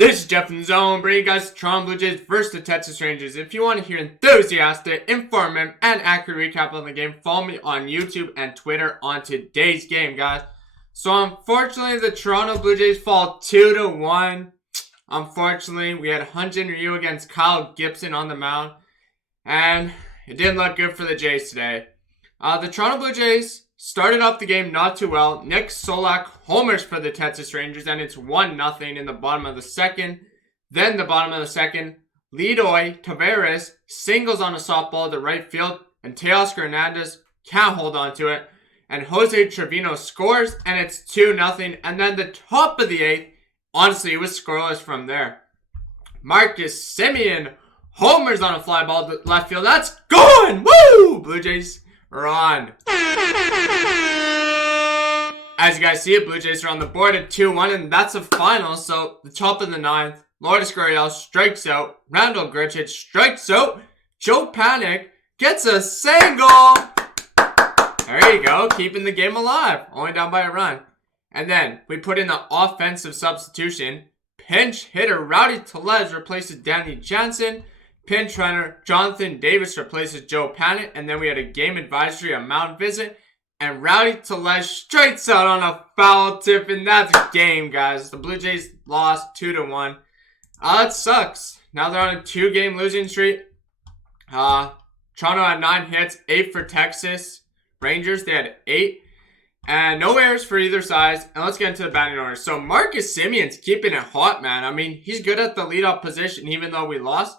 This is Jeff from the Zone, bringing you guys the Toronto Blue Jays versus the Texas Rangers. If you want to hear enthusiastic, informative, and accurate recap on the game, follow me on YouTube and Twitter on today's game, guys. So unfortunately, the Toronto Blue Jays fall 2-1. Unfortunately, we had Hyun-Jin Ryu against Kyle Gibson on the mound, and it didn't look good for the Jays today. The Toronto Blue Jays started off the game not too well. Nick Solak homers for the Texas Rangers, and it's 1-0 in the bottom of the second. Then the bottom of the second, Leroy Taveras singles on a softball to right field, and Teoscar Hernandez can't hold on to it. And Jose Trevino scores, and it's 2-0. And then the top of the eighth, honestly, it was scoreless from there. Marcus Semien homers on a fly ball to left field. That's going! Woo! Blue Jays are on. As you guys see it, Blue Jays are on the board at 2-1, and that's the final. So, the top of the ninth, Lourdes Gurriel strikes out. Randall Grichuk strikes out. Joe Panik gets a single. There you go, keeping the game alive. Only down by a run. And then, we put in the offensive substitution. Pinch hitter Rowdy Tellez replaces Danny Jansen. Pinch runner Jonathan Davis replaces Joe Panik. And then we had a game advisory, a mound visit. And Rowdy Tellez strikes out on a foul tip, and that's a game, guys. The Blue Jays lost 2-1. It sucks. Now they're on a 2-game losing streak. Toronto had 9 hits, 8 for Texas Rangers. They had 8. And no errors for either side. And let's get into the batting order. So Marcus Semien's keeping it hot, man. I mean, he's good at the leadoff position, even though we lost.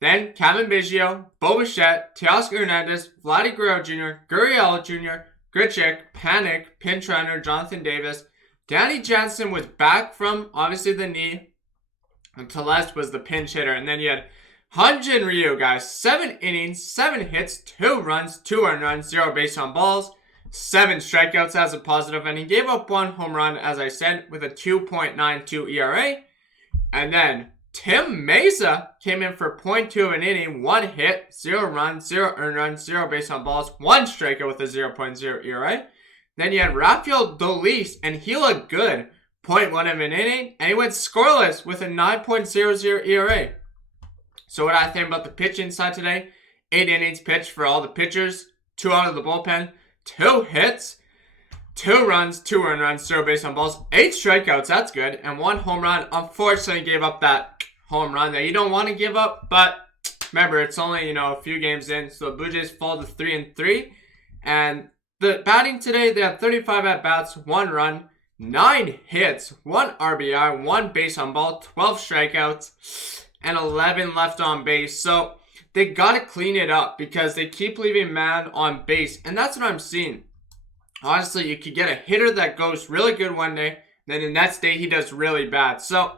Then Kevin Biggio, Bo Bichette, Teoscar Hernandez, Vladdy Guerrero Jr., Gurriel Jr., Grichuk, Panik, pinch runner, Jonathan Davis. Danny Jansen was back from, obviously, the knee. And Tellez was the pinch hitter. And then you had Hyun-Jin Ryu, guys. 7 innings, 7 hits, 2 runs, 2 earned runs, 0 base on balls, 7 strikeouts as a positive. And he gave up 1 home run, as I said, with a 2.92 ERA. And then Tim Mesa came in for 0.2 an inning, 1 hit, 0 runs, 0 earned runs, 0 base on balls, 1 strikeout with a 0.0 ERA. Then you had Rafael Dolis, and he looked good, 0.1 of an inning, and he went scoreless with a 9.00 ERA. So what I think about the pitching side today, 8 innings pitched for all the pitchers, 2 out of the bullpen, 2 hits, 2 runs, 2 earned runs, 0 base on balls, 8 strikeouts, that's good, and 1 home run. Unfortunately, gave up that home run that you don't want to give up, but remember, it's only, a few games in, so the Blue Jays fall to 3-3, and the batting today, they have 35 at-bats, 1 run, 9 hits, 1 RBI, 1 base on ball, 12 strikeouts, and 11 left on base. So they got to clean it up because they keep leaving man on base, and that's what I'm seeing. Honestly, you could get a hitter that goes really good one day, then the next day he does really bad. So,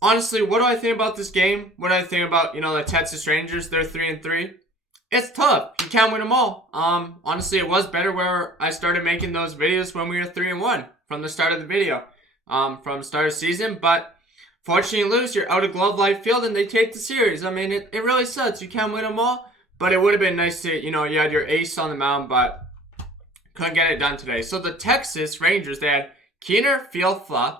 honestly, what do I think about this game? What do I think about, the Texas Rangers? They're 3-3. It's tough. You can't win them all. Honestly, it was better where I started making those videos when we were 3-1 from the start of the video, from the start of the season. But fortunately, you lose. You're out of glove life field, and they take the series. I mean, it really sucks. You can't win them all. But it would have been nice to, you had your ace on the mound, but couldn't get it done today. So the Texas Rangers, they had Kiner-Falefa,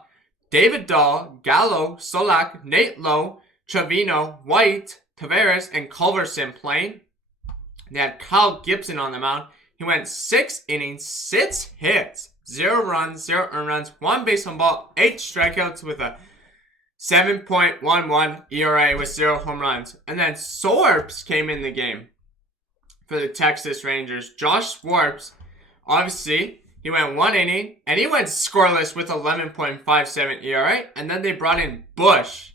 David Dahl, Gallo, Solak, Nate Lowe, Trevino, White, Taveras, and Culverson playing. They had Kyle Gibson on the mound. He went 6 innings, 6 hits, 0 runs, 0 earned runs, 1 base on ball, 8 strikeouts with a 7.11 ERA with 0 home runs. And then Swarps came in the game for the Texas Rangers. Josh Swarps, obviously, he went 1 inning, and he went scoreless with 11.57 ERA. And then they brought in Bush.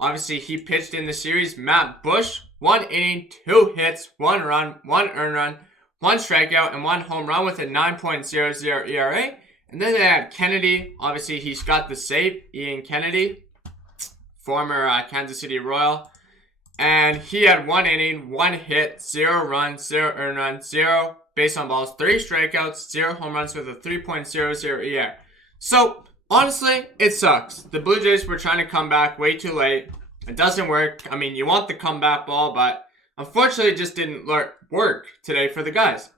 Obviously, he pitched in the series. Matt Bush, 1 inning, 2 hits, 1 run, 1 earned run, 1 strikeout, and 1 home run with a 9.00 ERA. And then they had Kennedy. Obviously, he's got the save, Ian Kennedy, former Kansas City Royal. And he had 1 inning, 1 hit, 0 runs, 0 earned runs, 0 base on balls, 3 strikeouts, 0 home runs with a 3.00 ERA. So, honestly, it sucks. The Blue Jays were trying to come back way too late. It doesn't work. I mean, you want the comeback ball, but unfortunately, it just didn't work today for the guys.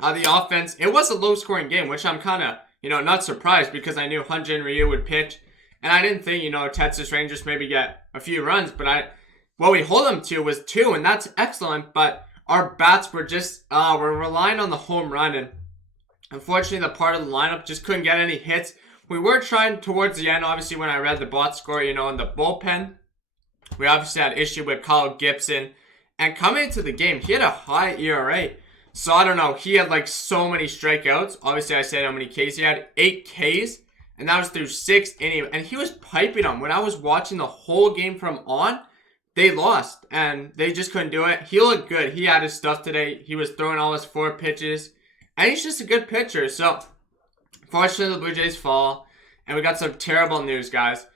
The offense, it was a low-scoring game, which I'm kind of, not surprised because I knew Hyun-Jin Ryu would pitch And I didn't think, Texas Rangers maybe get a few runs, but what we hold them to was 2, and that's excellent. But our bats were just, we're relying on the home run, and unfortunately the part of the lineup just couldn't get any hits. We were trying towards the end, obviously, when I read the box score, in the bullpen. We obviously had issue with Kyle Gibson. And coming into the game, he had a high ERA. So I don't know, he had like so many strikeouts. Obviously, I said how many Ks. He had 8 Ks. And that was through 6 innings. And he was piping them. When I was watching the whole game from on, they lost. And they just couldn't do it. He looked good. He had his stuff today. He was throwing all his 4 pitches. And he's just a good pitcher. So, fortunately, the Blue Jays fall. And we got some terrible news, guys.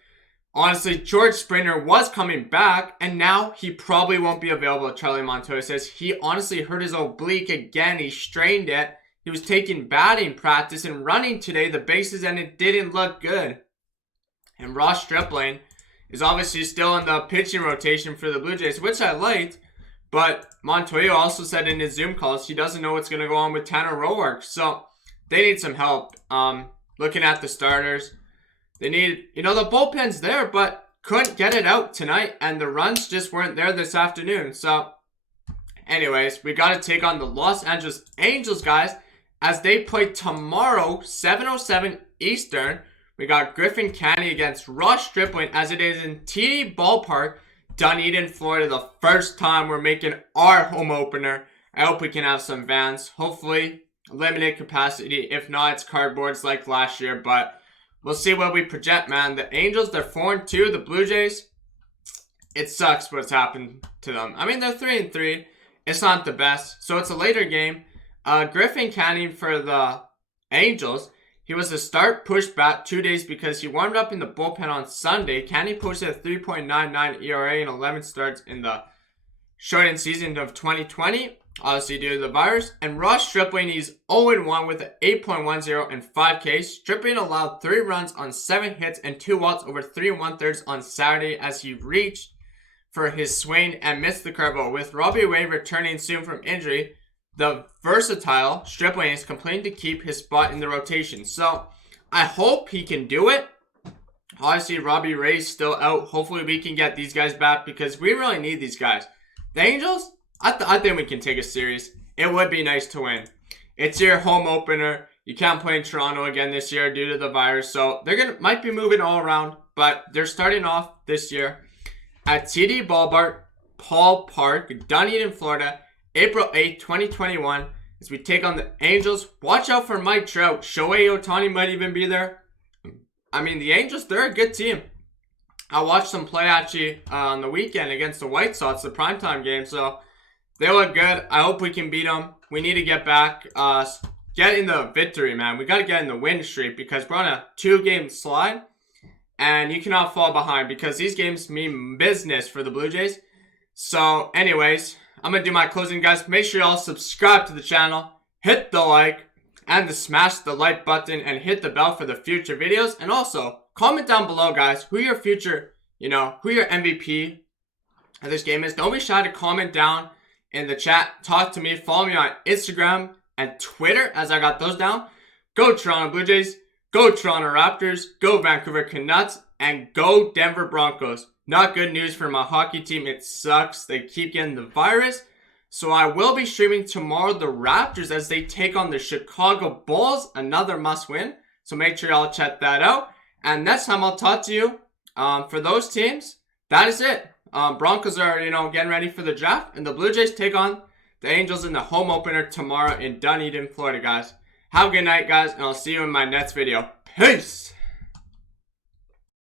Honestly, George Springer was coming back, and now he probably won't be available. Charlie Montoya says he honestly hurt his oblique again. He strained it. He was taking batting practice and running today the bases, and it didn't look good. And Ross Stripling is obviously still in the pitching rotation for the Blue Jays, which I liked. But Montoya also said in his Zoom calls he doesn't know what's going to go on with Tanner Roark. So they need some help. Looking at the starters. They need, the bullpen's there, but couldn't get it out tonight, and the runs just weren't there this afternoon. So, anyways, we got to take on the Los Angeles Angels, guys, as they play tomorrow, 7:07 Eastern. We got Griffin Canny against Ross Stripling, as it is in TD Ballpark, Dunedin, Florida. The first time we're making our home opener. I hope we can have some fans. Hopefully, limited capacity. If not, it's cardboards like last year, but we'll see what we project, man. The Angels, they're 4-2. The Blue Jays, it sucks what's happened to them. I mean, they're 3-3. It's not the best. So it's a later game. Griffin Canny for the Angels. He was a start push back 2 days because he warmed up in the bullpen on Sunday. Canny posted a 3.99 ERA in 11 starts in the shortened season of 2020. Obviously due to the virus. And Ross Stripling, he's 0-1 with an 8.10 and 5 Ks. Stripling allowed 3 runs on 7 hits and 2 walks over 3 1/3 on Saturday as he reached for his swing and missed the curveball. With Robbie Ray returning soon from injury, the versatile Stripling is completing to keep his spot in the rotation. So I hope he can do it. Obviously, Robbie Ray's still out. Hopefully we can get these guys back because we really need these guys. The Angels, I think we can take a series. It would be nice to win. It's your home opener. You can't play in Toronto again this year due to the virus. So they're might be moving all around. But they're starting off this year at TD Ballpark, Dunedin, Florida, April 8th, 2021. As we take on the Angels. Watch out for Mike Trout. Shohei Ohtani might even be there. I mean, the Angels, they're a good team. I watched them play actually on the weekend against the White Sox, the primetime game. So they look good. I hope we can beat them. We need to get back, get in the victory, man. We got to get in the win streak because we're on a 2-game slide. And you cannot fall behind because these games mean business for the Blue Jays. So, anyways, I'm going to do my closing, guys. Make sure y'all subscribe to the channel. Hit the like and smash the like button and hit the bell for the future videos. And also, comment down below, guys, who your future, who your MVP of this game is. Don't be shy to comment down in the chat. Talk to me. Follow me on Instagram and Twitter as I got those down. Go Toronto Blue Jays. Go Toronto Raptors. Go Vancouver Canucks. And go Denver Broncos. Not good news for my hockey team. It sucks. They keep getting the virus. So I will be streaming tomorrow the Raptors as they take on the Chicago Bulls. Another must win. So make sure y'all check that out. And next time I'll talk to you for those teams. That is it. Broncos are, getting ready for the draft. And the Blue Jays take on the Angels in the home opener tomorrow in Dunedin, Florida, guys. Have a good night, guys. And I'll see you in my next video. Peace.